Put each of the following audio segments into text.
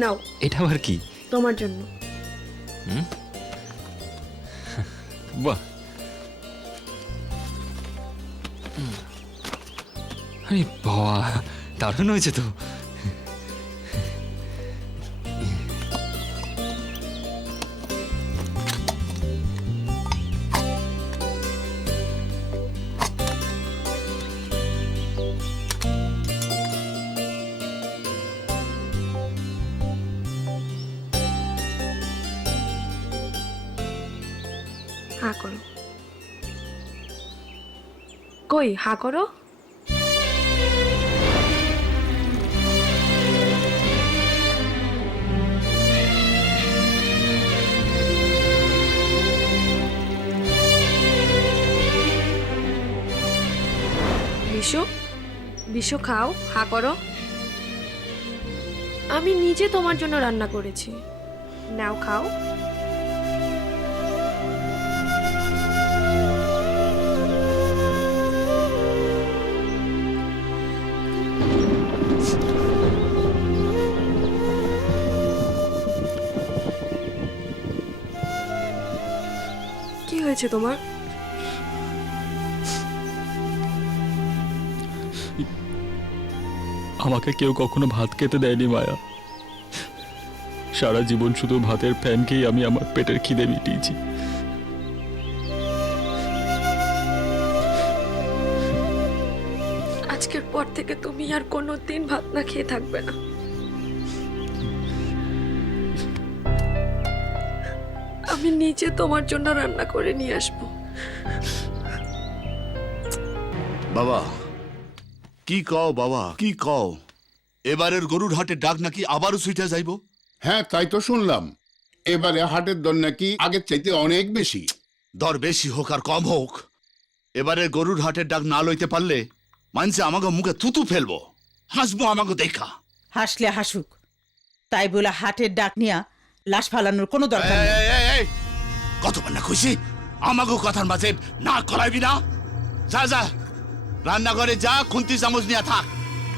নাও, এটা আবার কি? তোমার জন্য। বাহ, আরে বাবা, দারুণ হয়েছে তো। হা করো। কই হা করো। বিশু, বিশু খাও, হা করো। আমি নিজে তোমার জন্য রান্না করেছি, নাও খাও। কি হয়েছে তোমার? আমাকে কেউ কখনো ভাত খেতে দেয়নি মায়া। সারা জীবন শুধু ভাতের ফ্যান খেয়ে আমি আমার পেটের খিদে মিটিয়েছি। আজকের পর থেকে তুমি আর কোনোদিন ভাত না খেয়ে থাকবে না। আমি নিজে তোমার জন্য রান্না করে নিয়ে আসবো। বাবা কি কও, বাবা কি কও? এবারের গরুর হাটের ডাক নাকি আবারও সুইটা যাইব? হ্যাঁ, তাই তো শুনলাম। এবারে হাটের দর নাকি আগের চাইতে অনেক বেশি। দর বেশি হোক আর কম হোক, এবারে গরুর হাটের ডাক না লইতে পারলে মানছে আমাকে মুখে থুতু ফেলবো, হাসবো আমাকে দেখা। হাসলে হাসুক, তাই বলে হাটের ডাক নিয়া লাশ ফালানোর কোনো দরকার নেই। কতবার না খুশি, আমাকে কথার মাঝে না করাইবি না। যা যা রান্নাঘরে যা, খুন্তি চামচ নিয়ে থাক।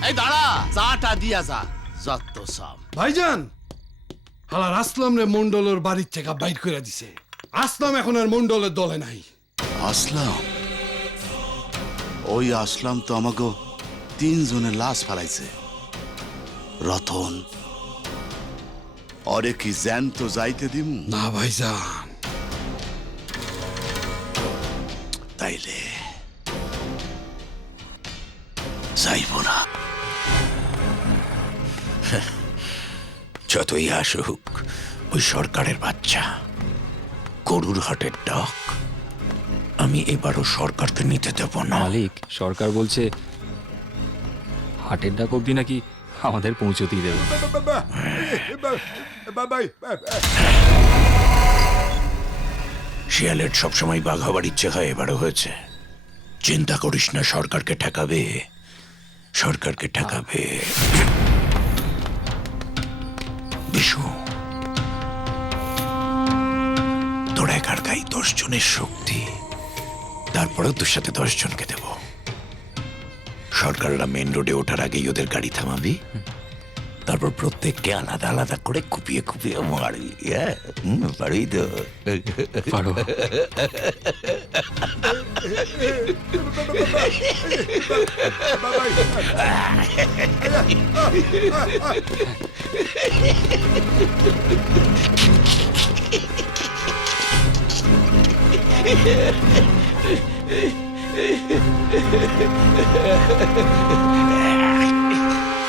এই দাঁড়া, চাটা দিয়া যা। যত সব ভাইজান, হালার আসলাম রে মন্ডলের বাড়ির থেকে বাইর করে দিছে। আসলাম এখন আর মন্ডলের দলে নাই। আসলাম? ওই আসলাম তো আমাকে 3 জনের লাশ ফালাইছে। রতন অরে কি জ্যান্ত যাইতে দিমু? না ভাইজান। তাইলে যাইব না। যতই আসুক ওই সরকারের বাচ্চা, গরুর হাটের ডাক আমি এবারও সরকারকে নিতে দেব না। মালিক, সরকার বলছে হাটের ডাক অব্দি নাকি আমাদের পৌঁছতেই দেবে। শিয়ালের সবসময় বাঘ হবার ইচ্ছে হয়, এবারও হয়েছে। চিন্তা করিস না, সরকারকে ঠেকাবে, সরকারকে ঠেকাবে। বিশু, তোর একার গাই 10 জনের শক্তি, তারপরেও তোর সাথে 10 জনকে দেব। সরকাররা মেন রোডে ওঠার আগেই ওদের গাড়ি থামাবি, তারপর প্রত্যেককে আলাদা আলাদা করে কুপিয়ে কুপিয়ে মারবি। পারবি তো? পারো।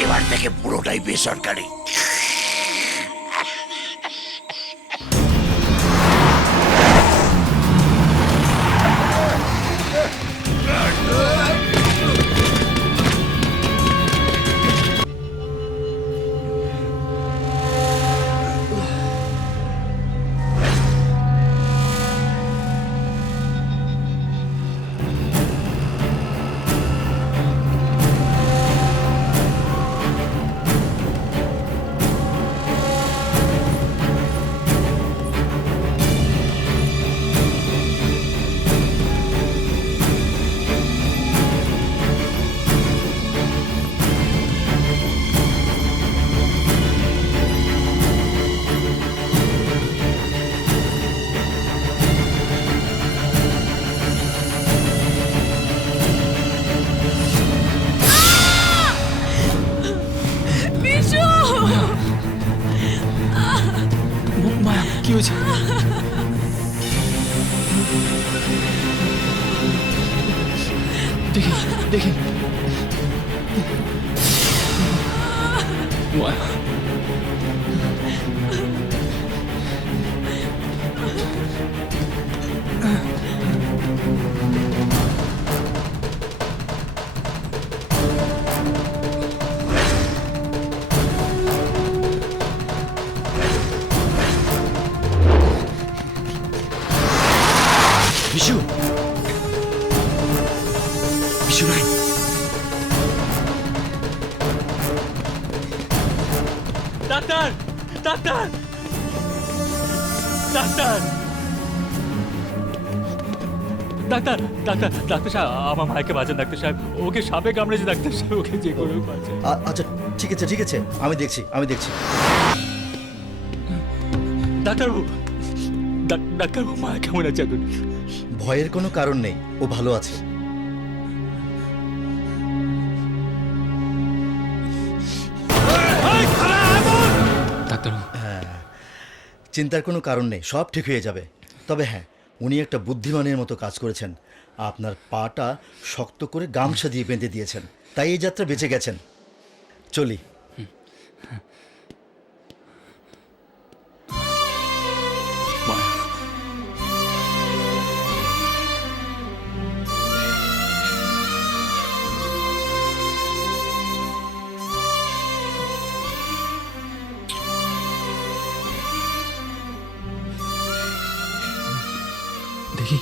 এবার থেকে পুরোটাই বেসরকারি। কি হয়েছে? দেখি দেখি মায়া, বিশু, বিশু নাই। Doctor, doctor, doctor, doctor, doctor, doctor সাহেব, আমার ভাইকে বাঁচান ডাক্তার সাহেব, ওকে সাপে কামড়েছে ডাক্তার সাহেব, ওকে যে করে বাঁচান। আচ্ছা ঠিক আছে ঠিক আছে, আমি দেখছি আমি দেখছি। ডাক্তারবাবু, ডাক্তারবাবু, মা কেমন আছে এখন? ভয়ের কোনো কারণ নেই, ও ভালো আছে। ডাক্তারবাবু, চিন্তার কোনো কারণ নেই, সব ঠিক হয়ে যাবে। তবে হ্যাঁ, উনি একটা বুদ্ধিমানের মতো কাজ করেছেন। আপনার পাটা শক্ত করে গামছা দিয়ে বেঁধে দিয়েছেন, তাই এই যাত্রা বেঁচে গেছেন। চলি। মায়া, দেখি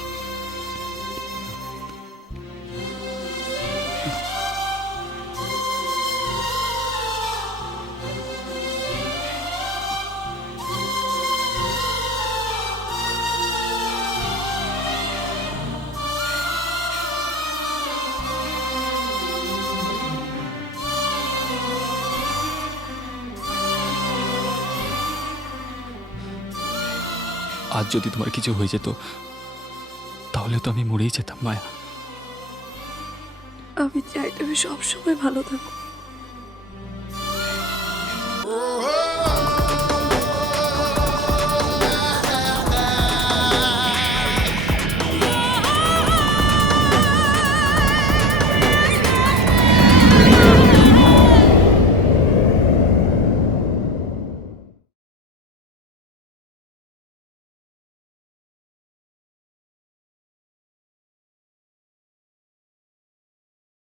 আজ যদি তোমার কিছু হয়ে যেত তাহলে তো আমি মরেই যেতাম মায়া। আমি চাই তুমি সবসময় ভালো থাকো।